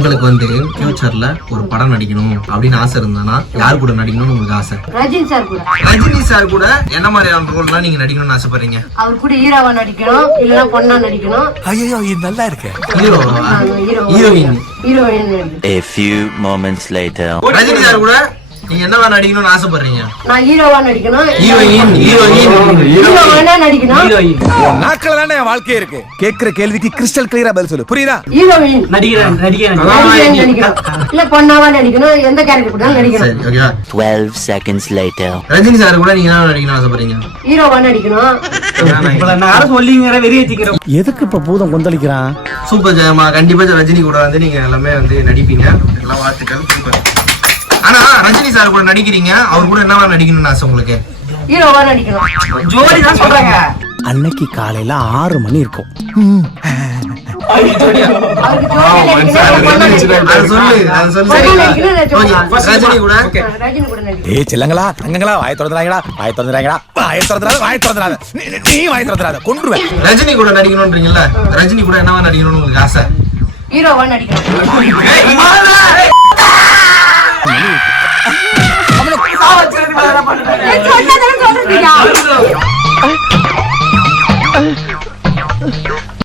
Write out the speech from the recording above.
உங்களுக்கு வந்து ஃபியூச்சர்ல ஒரு படம் நடிக்கணும் அப்படின்னு ஆசை இருந்தானா யார் கூட நடிக்கணும்னு உங்களுக்கு ஆசை? ரஜினி சார் கூட. ரஜினி சார் கூட என்ன மாதிரியான ரோல்லாம் நீங்க நடிக்கணும்னு ஆசைப்படுறீங்க? அவர் கூட ஹீரோவா நடிக்கணும், இல்லனா பொண்ணா நடிக்கணும். ஐயோ இது நல்லா இருக்கு. Heroine. A few moments later. Rajini sir கூட நீங்க என்னவா நடிக்கணும்னு ஆசைப்படுறீங்க? நான் ஹீரோவா நடிக்கணும். ஹீரோயினா நடிக்கணும். நாட்கள தானே என் வாழ்க்கை இருக்கு. கேக்குற கேள்விக்கு கிறிஸ்டல் கிளியரா பதில் சொல்லு. புரியுதா? ஹீரோயின் நடிக்கணும். இல்ல பொண்ணாவா நடிக்கணும். எந்த கேரக்டர் கூட நடிக்கணும். 12 seconds later. ரஜினி சார் கூட நீங்க என்ன நடிக்கணும்னு ஆசைப்படுறீங்க? ஹீரோவா நடிக்கணும். எதுக்கு இப்ப பூதம் கொந்தளிக்கிறான்? சூப்பர் ஜெயமா, கண்டிப்பா ரஜினி கூட வந்து நீங்க எல்லாமே வந்து நடிப்பீங்க. எல்லாம் வாழ்த்துக்கள். சூப்பர். ஆனா ரஜினி சார் கூட நடிக்கிறீங்க, அவர் கூட என்னவா நடிக்கணும்னு ஆசை உங்களுக்கு? ஹீரோவா நடிக்கணும். ஜோடி தான் சொல்றாங்க. அன்னைக்கு காலையில 6 மணி இருக்கும். ரஜினி கூட ஏய் செல்லங்களா தங்கங்களா வாய் திறந்துறாங்கடா, வாய் திறந்துறாங்கடா, வாய் திறந்துறாத நீ வாய் திறந்துறாத கொன்றுவேன். ரஜினி கூட நடிக்கணும்ன்றீங்கல்ல, ரஜினி கூட என்னவா நடிக்கணும்னு உங்களுக்கு ஆசை? ஹீரோவா நடிக்கணும்.